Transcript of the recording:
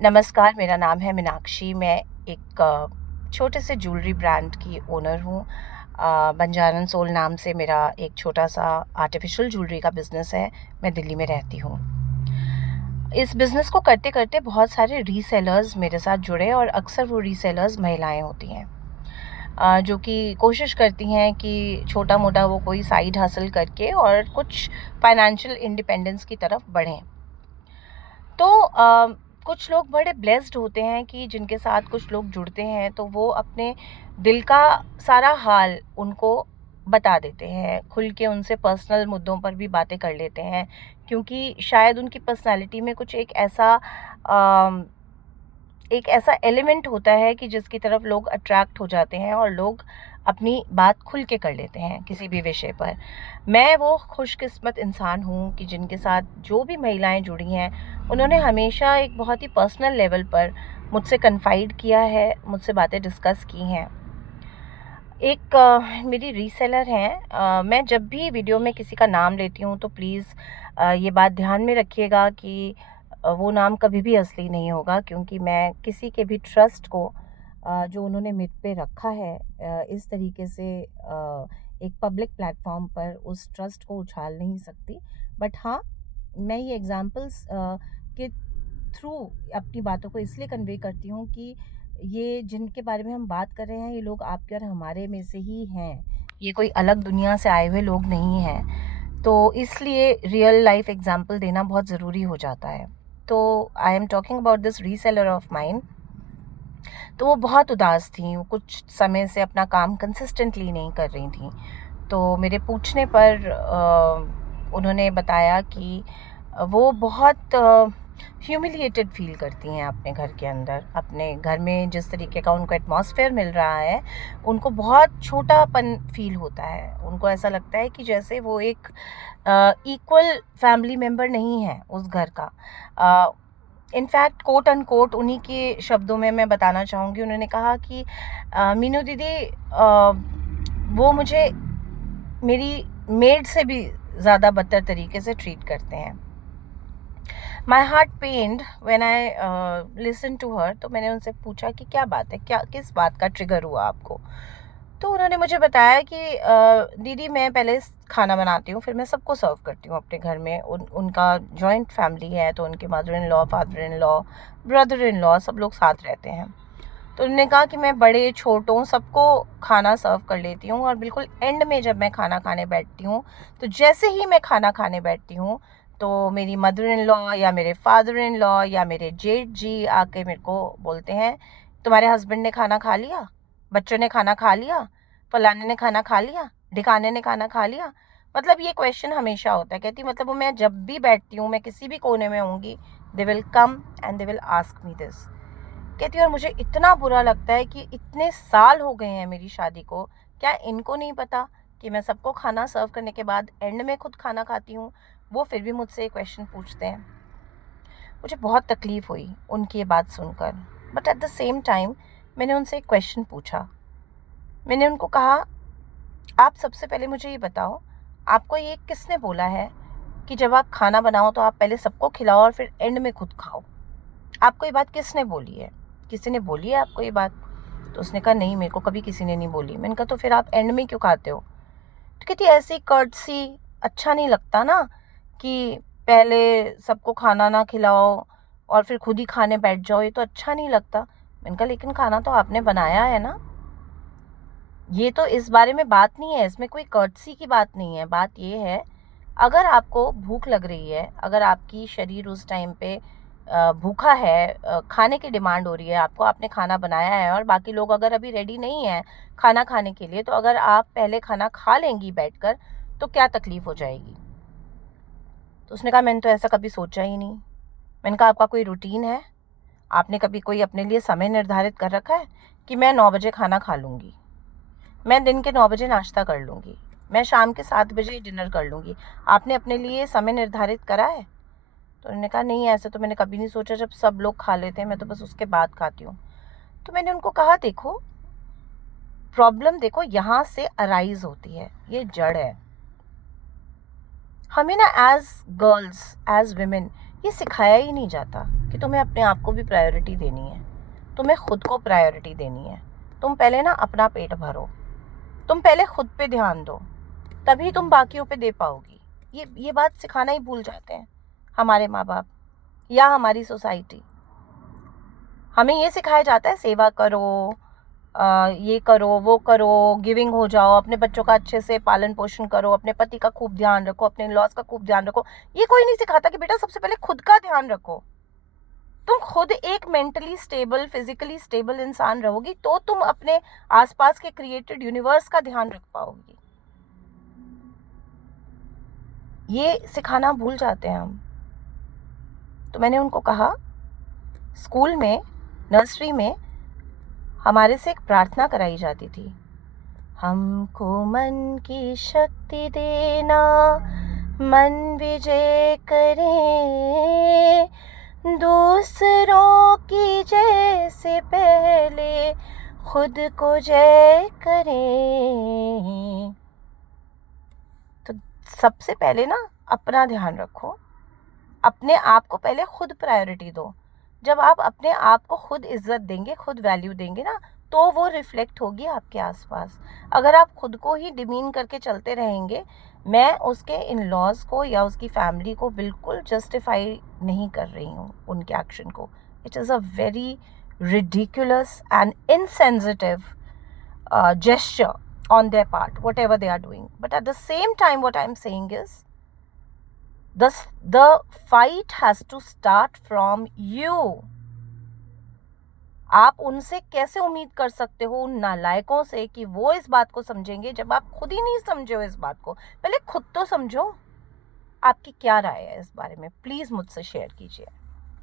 नमस्कार, मेरा नाम है मीनाक्षी। मैं एक छोटे से ज्वेलरी ब्रांड की ओनर हूँ। बंजारन सोल नाम से मेरा एक छोटा-सा आर्टिफ़िशियल ज्वेलरी का बिज़नेस है। मैं दिल्ली में रहती हूँ। इस बिज़नेस को करते-करते बहुत सारे रीसेलर्स मेरे साथ जुड़े और अक्सर वो रीसेलर्स महिलाएँ होती हैं, जो कि कोशिश करती हैं कि छोटा-मोटा वो कोई साइड हसल करके और कुछ फ़ाइनेंशियल इंडिपेंडेंस की तरफ बढ़ें। तो कुछ लोग बड़े ब्लेस्ड होते हैं कि जिनके साथ कुछ लोग जुड़ते हैं तो वो अपने दिल का सारा हाल उनको बता देते हैं, खुल के उनसे पर्सनल मुद्दों पर भी बातें कर लेते हैं, क्योंकि शायद उनकी पर्सनैलिटी में कुछ एक ऐसा एलिमेंट होता है कि जिसकी तरफ लोग अट्रैक्ट हो जाते हैं और लोग अपनी बात खुल के कर लेते हैं किसी भी विषय पर। मैं वो खुशकिस्मत इंसान हूँ कि जिनके साथ जो भी महिलाएं जुड़ी हैं, उन्होंने हमेशा एक बहुत ही पर्सनल लेवल पर मुझसे कन्फाइड किया है, मुझसे बातें डिस्कस की हैं। एक मेरी रीसेलर हैं। मैं जब भी वीडियो में किसी का नाम लेती हूँ तो प्लीज़ ये बात ध्यान में रखिएगा कि वो नाम कभी भी असली नहीं होगा, क्योंकि मैं किसी के भी ट्रस्ट को जो उन्होंने मुझ पे रखा है इस तरीके से एक पब्लिक प्लेटफॉर्म पर उस ट्रस्ट को उछाल नहीं सकती। बट हाँ, मैं ये एग्जांपल्स के थ्रू अपनी बातों को इसलिए कन्वे करती हूँ कि ये जिनके बारे में हम बात कर रहे हैं, ये लोग आपके और हमारे में से ही हैं। ये कोई अलग दुनिया से आए हुए लोग नहीं हैं। तो इसलिए रियल लाइफ एग्जांपल देना बहुत ज़रूरी हो जाता है। तो I am talking about this reseller of mine. तो वो बहुत उदास थी, वो कुछ समय से अपना काम कंसिस्टेंटली नहीं कर रही थी। तो मेरे पूछने पर उन्होंने बताया कि वो बहुत ह्यूमिलिएटेड फ़ील करती हैं अपने घर के अंदर। अपने घर में जिस तरीके का उनको एटमॉस्फेयर मिल रहा है, उनको बहुत छोटापन फ़ील होता है। उनको ऐसा लगता है कि जैसे वो एक इक्वल फैमिली मेंबर नहीं है उस घर का। इनफैक्ट कोट अनकोट उन्हीं के शब्दों में मैं बताना चाहूँगी, उन्होंने कहा कि मीनू दीदी, वो मुझे मेरी मेड से भी ज़्यादा बदतर तरीके से ट्रीट करते हैं। My heart pained when I listen to her. तो मैंने उनसे पूछा कि क्या बात है, क्या किस बात का ट्रिगर हुआ आपको? तो उन्होंने मुझे बताया कि दीदी, मैं पहले खाना बनाती हूँ, फिर मैं सबको सर्व करती हूँ अपने घर में। उनका जॉइंट फैमिली है, तो उनके mother in law, father in law, brother in law सब लोग साथ रहते हैं। तो उन्होंने कहा कि मैं बड़े छोटों सबको खाना सर्व कर लेती हूँ और बिल्कुल एंड में जब मैं खाना खाने बैठती हूँ, तो जैसे ही मैं खाना खाने बैठती हूँ, तो मेरी मदर इन लॉ या मेरे फादर इन लॉ या मेरे जेठ जी आके मेरे को बोलते हैं, तुम्हारे हस्बैंड ने खाना खा लिया, बच्चों ने खाना खा लिया, फलाने ने खाना खा लिया, ढिकाने ने खाना खा लिया। मतलब ये क्वेश्चन हमेशा होता है। कहती मतलब वो मैं जब भी बैठती हूँ, मैं किसी भी कोने में होंगी, they will come and they will ask me this. कहती है और मुझे इतना बुरा लगता है कि इतने साल हो गए हैं मेरी शादी को, क्या इनको नहीं पता कि मैं सबको खाना सर्व करने के बाद एंड में खुद खाना खाती हूँ? वो फिर भी मुझसे ये क्वेश्चन पूछते हैं। मुझे बहुत तकलीफ़ हुई उनकी ये बात सुनकर, but at the same time मैंने उनसे एक क्वेश्चन पूछा। मैंने उनको कहा, आप सबसे पहले मुझे ये बताओ, आपको ये किसने बोला है कि जब आप खाना बनाओ तो आप पहले सबको खिलाओ और फिर एंड में खुद खाओ? आपको ये बात किसने बोली है? किसी ने बोली है आपको ये बात? तो उसने कहा, नहीं, मेरे को कभी किसी ने नहीं बोली। मैंने कहा, तो फिर आप एंड में क्यों खाते हो? तो कहती है, ऐसी कर्टसी अच्छा नहीं लगता ना, कि पहले सबको खाना ना खिलाओ और फिर खुद ही खाने बैठ जाओ, ये तो अच्छा नहीं लगता। मैंने कहा, लेकिन खाना तो आपने बनाया है ना, ये तो इस बारे में बात नहीं है, इसमें कोई कर्टसी की बात नहीं है। बात ये है, अगर आपको भूख लग रही है, अगर आपकी शरीर उस टाइम पे भूखा है, खाने की डिमांड हो रही है आपको, आपने खाना बनाया है और बाकी लोग अगर अभी रेडी नहीं हैं खाना खाने के लिए, तो अगर आप पहले खाना खा लेंगी बैठकर, तो क्या तकलीफ़ हो जाएगी? तो उसने कहा, मैंने तो ऐसा कभी सोचा ही नहीं। मैंने कहा, आपका कोई रूटीन है? आपने कभी कोई अपने लिए समय निर्धारित कर रखा है कि मैं 9 बजे खाना खा लूँगी, मैं दिन के 9 बजे नाश्ता कर लूँगी, मैं शाम के 7 बजे डिनर कर लूँगी? आपने अपने लिए समय निर्धारित करा है? तो उन्होंने कहा, नहीं, ऐसे तो मैंने कभी नहीं सोचा, जब सब लोग खा लेते हैं मैं तो बस उसके बाद खाती हूँ। तो मैंने उनको कहा, देखो, प्रॉब्लम देखो यहाँ से अराइज होती है, ये जड़ है। हमें ना एज गर्ल्स, एज विमेन, ये सिखाया ही नहीं जाता कि तुम्हें अपने आप को भी प्रायोरिटी देनी है, तुम्हें खुद को प्रायोरिटी देनी है। तुम पहले ना अपना पेट भरो, तुम पहले खुद पे ध्यान दो, तभी तुम बाकियों पे दे पाओगी। ये बात सिखाना ही भूल जाते हैं हमारे माँ बाप या हमारी सोसाइटी। हमें ये सिखाया जाता है सेवा करो, ये करो, वो करो, गिविंग हो जाओ, अपने बच्चों का अच्छे से पालन पोषण करो, अपने पति का खूब ध्यान रखो, अपने इन-लॉज़ का खूब ध्यान रखो। ये कोई नहीं सिखाता कि बेटा सबसे पहले खुद का ध्यान रखो। तुम खुद एक मेंटली स्टेबल, फिजिकली स्टेबल इंसान रहोगी तो तुम अपने आसपास के क्रिएटेड यूनिवर्स का ध्यान रख पाओगी। ये सिखाना भूल जाते हैं हम। तो मैंने उनको कहा, स्कूल में, नर्सरी में हमारे से एक प्रार्थना कराई जाती थी, हमको मन की शक्ति देना, मन विजय करें, दूसरों की जय से पहले खुद को जय करें। तो सबसे पहले ना अपना ध्यान रखो, अपने आप को पहले खुद प्रायोरिटी दो। जब आप अपने आप को खुद इज्जत देंगे, खुद वैल्यू देंगे ना, तो वो रिफ्लेक्ट होगी आपके आसपास। अगर आप खुद को ही डिमीन करके चलते रहेंगे, मैं उसके इन लॉज को या उसकी फैमिली को बिल्कुल जस्टिफाई नहीं कर रही हूँ उनके एक्शन को। It is a very ridiculous and insensitive gesture on their part, whatever they are doing. But at the same time, what I'm saying is, the fight has to start from you. आप उनसे कैसे उम्मीद कर सकते हो, उन नालायकों से, कि वो इस बात को समझेंगे जब आप खुद ही नहीं समझे हो इस बात को। पहले खुद तो समझो। आपकी क्या राय है इस बारे में, प्लीज़ मुझसे शेयर कीजिए।